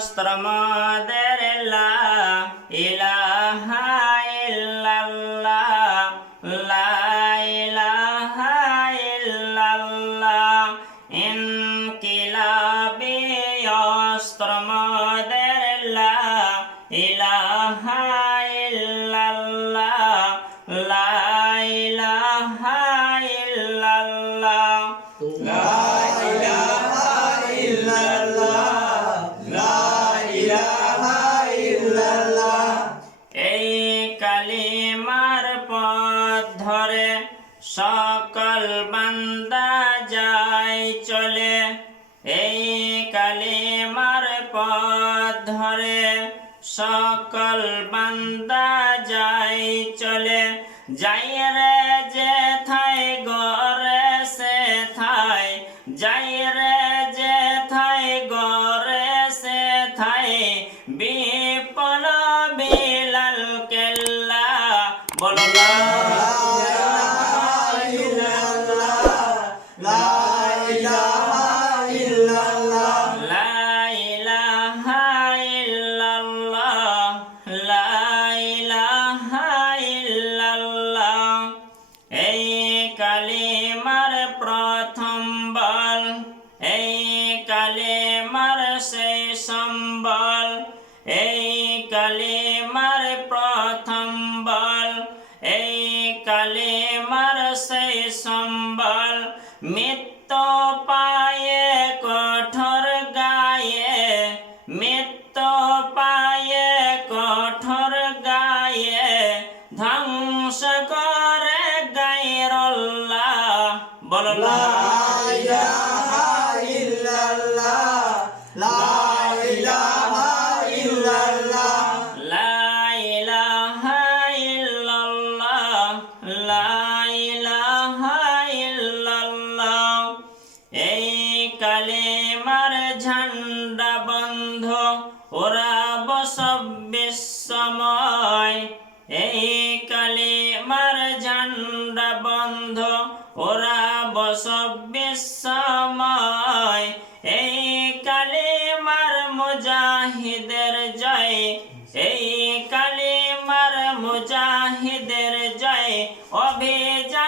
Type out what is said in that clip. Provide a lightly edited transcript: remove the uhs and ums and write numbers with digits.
অস্ত্র মোদের লা ইলাহা ইল্লাল্লাহ, লা ইলাহা ইল্লাল্লাহ। ইনকিলাবি অস্ত্র মোদের লা ইলাহা ইল্লাল্লাহ, লা ইলাহা ইল্লাল্লাহ, লা ইলাহা ইল্লাল্লাহ, লা ইলাহা ইল্লাল্লাহ। এই কালিমার পথ ধরে সকল বান্দা যায় চলে, এই কালিমার পথ ধরে সকল বান্দা যায় চলে। যাই রে যে থাই গরে সে থাই, যাই রে যে থাই গরে সে থাই, বিপল বিলাল কেল্লা বলো লা ইলাহা ইল্লাল্লাহ, লা ইলাহা ইল্লাল্লাহ, লা ইলাহা ইল্লাল্লাহ, লা ইলাহা ইল্লাল্লাহ। এই কালিমার প্রথম বল, এই কালিমার শেষ সম্বল, এই কালিমার প্রথম বল, এই কালিমার শেষ সম্বল। মৃত্যু পায়ে কঠোর গায়ে, মৃত্যু পায়ে কঠোর গায়ে, ধ্বংস করে গায়রুল্লাহ বলো লা ইলাহা ইল্লাল্লাহ, লা ইলাহা ইল্লাল্লাহ, লা ইলাহা ইল্লাল্লাহ, লা ইলাহা ইল্লাল্লাহ। এই কালিমার ঝান্ডা বন্ধ ওরাব সব বিশ্বময়, এই কালিমার ঝান্ডা বন্ধ ওরাব সব বিশ্বময়। এই কালিমার মুজাহিদের জয়, এই কালিমার মুজাহিদের জয়, অভিযান